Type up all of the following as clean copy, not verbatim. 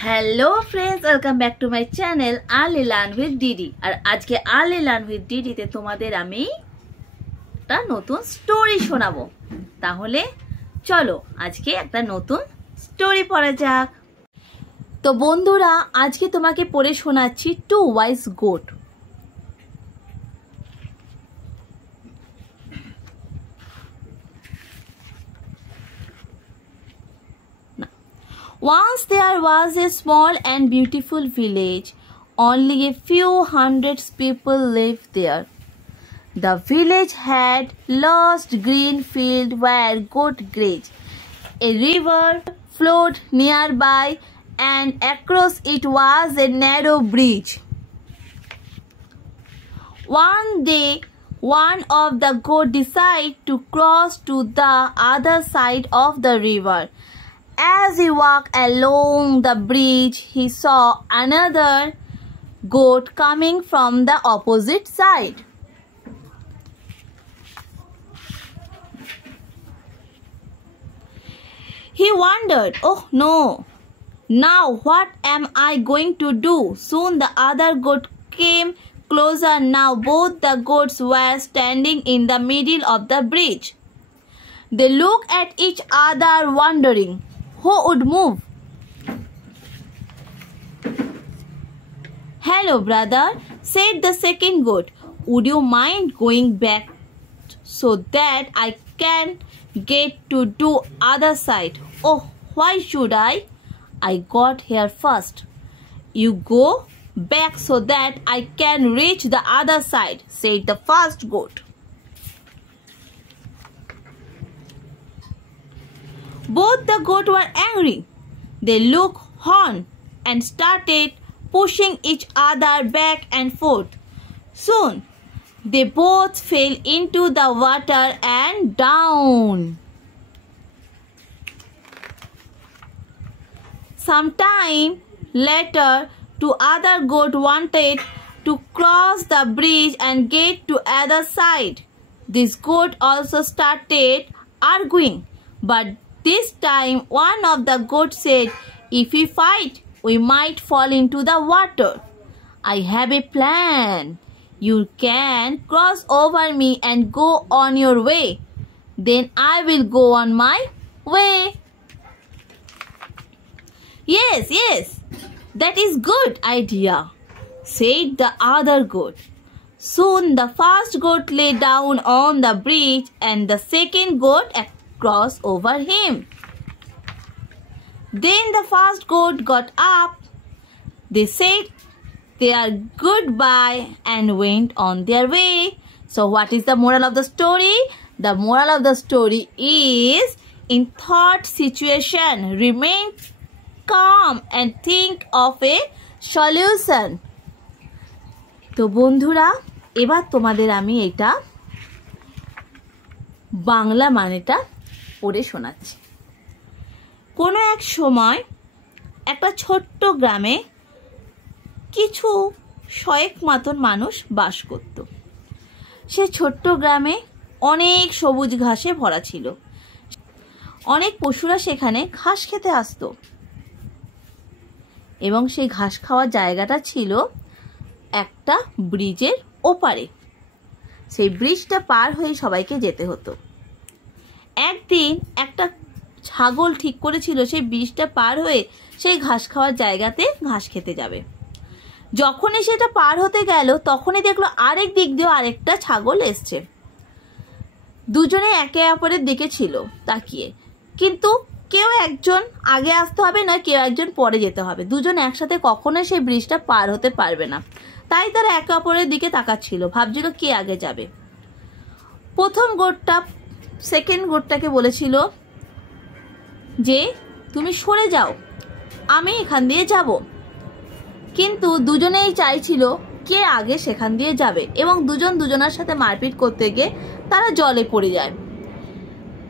Hello friends, welcome back to my channel early learn with DD. আর আজকে early learn with ডিডিতে তোমাদের আমি একটা নতুন স্টোরি শোনাবো। তাহলে চলো আজকে একটা নতুন স্টোরি পড়া যাক। তো বন্ধুরা, আজকে তোমাকে পড়ে শোনাচ্ছি two wise goat. Once there was a small and beautiful village. Only a few hundred people lived there. The village had lush green field where goats grazed. A river flowed nearby, and across it was a narrow bridge. One day, one of the goats decided to cross to the other side of the river. As he walked along the bridge, he saw another goat coming from the opposite side. He wondered, "Oh no, now what am I going to do?" Soon the other goat came closer. Now both the goats were standing in the middle of the bridge. They looked at each other, wondering who would move. "Hello, brother," said the second goat. "Would you mind going back so that I can get to the other side?" "Oh, why should I? I got here first." "You go back so that I can reach the other side," said the first goat. Both the goats were angry. They looked on and started pushing each other back and forth. Soon, they both fell into the water and drowned. Some time later, two other goats wanted to cross the bridge and get to the other side. This goat also started arguing, but this time one of the goats said, "If we fight, we might fall into the water. I have a plan. You can cross over me and go on your way. Then I will go on my way." Yes, that is good idea," said the other goat. Soon the first goat lay down on the bridge and the second goat crossed over him. Then the first goat got up. They said their goodbye and went on their way. So what is the moral of the story? The moral of the story is, in thought situation, remain calm and think of a solution. তো বন্ধুরা, এবার তোমাদের আমি এটা বাংলা মানেটা পড়ে শোনাচ্ছি। কোনো এক সময় একটা ছোট্ট গ্রামে কিছু শয়েক মতন মানুষ বাস করত। সে ছোট্ট গ্রামে অনেক সবুজ ঘাসে ভরা ছিল। অনেক পশুরা সেখানে ঘাস খেতে আসতো এবং সেই ঘাস খাওয়ার জায়গাটা ছিল একটা ব্রিজের ওপারে। সেই ব্রিজটা পার হয়ে সবাইকে যেতে হতো। একদিন একটা ছাগল ঠিক করেছিল সেই ব্রিজটা পার হয়ে সেই ঘাস খাওয়ার জায়গাতে ঘাস খেতে যাবে। যখনই সেটা পার হতে গেল, তখনই দেখলো আরেক দিক দিয়ে আরেকটা ছাগল এসছে। দুজনে একে অপরের দিকে ছিল তাকিয়ে, কিন্তু কেউ একজন আগে আসতে হবে না, কেউ একজন পরে যেতে হবে। দুজন একসাথে কখনোই সেই ব্রিজটা পার হতে পারবে না। তাই তারা একে অপরের দিকে তাকাচ্ছিল, ভাবছিল কে আগে যাবে। প্রথম গোটটা সেকেন্ড গোটটাকে বলেছিল যে, "তুমি সরে যাও, আমি এখান দিয়ে যাব।" কিন্তু দুজনেই চাইছিল কে আগে সেখান দিয়ে যাবে এবং দুজন দুজনের সাথে মারপিট করতে গিয়ে তারা জলে পড়ে যায়।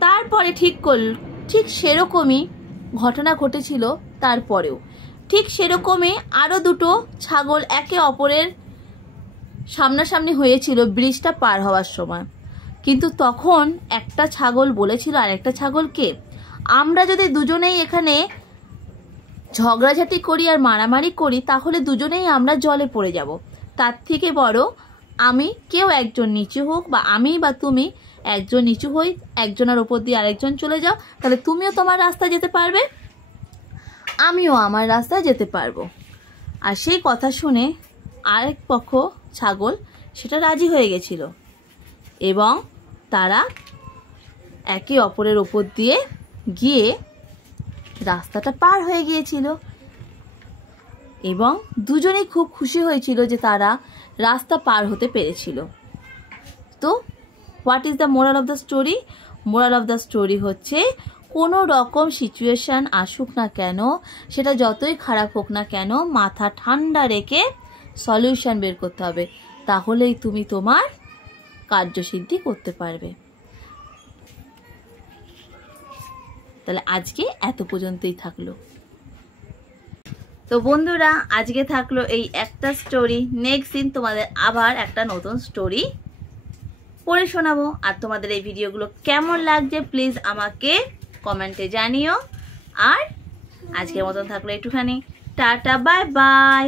তারপরে ঠিক সেরকমই ঘটনা ঘটেছিল। তারপরেও ঠিক সেরকমই আরও দুটো ছাগল একে অপরের সামনাসামনি হয়েছিল ব্রিজটা পার হওয়ার সময়। কিন্তু তখন একটা ছাগল বলেছিল আরেকটা ছাগলকে, "আমরা যদি দুজনেই এখানে ঝগড়াঝাটি করি আর মারামারি করি, তাহলে দুজনেই আমরা জলে পড়ে যাব। তার থেকে বড় কেউ একজন নিচু হোক, বা আমি বা তুমি একজন নিচু হই, একজনের ওপর দিয়ে আরেকজন চলে যাও, তাহলে তুমিও তোমার রাস্তায় যেতে পারবে, আমিও আমার রাস্তায় যেতে পারবো। আর সেই কথা শুনে আরেক পক্ষ ছাগল সেটা রাজি হয়ে গেছিল, এবং তারা একে অপরের ওপর দিয়ে গিয়ে রাস্তাটা পার হয়ে গিয়েছিল, এবং দুজনেই খুব খুশি হয়েছিল যে তারা রাস্তা পার হতে পেরেছিল। তো what is the moral of the story? Moral of the story হচ্ছে, কোনো রকম সিচুয়েশান আসুক না কেন, সেটা যতই খারাপ হোক না কেন, মাথা ঠান্ডা রেখে সলিউশন বের করতে হবে, তাহলেই তুমি তোমার কার্যসিদ্ধি করতে পারবে। তাহলে আজকে এত পর্যন্তই থাকলো। তো বন্ধুরা, আজকে থাকলো এই একটা স্টোরি। নেক্সট দিন তোমাদের আবার একটা নতুন স্টোরি পড়ে শোনাবো। আর তোমাদের এই ভিডিওগুলো কেমন লাগছে প্লিজ আমাকে কমেন্টে জানিও। আর আজকের মতন থাকলো একটুখানি, টাটা, বাই বাই।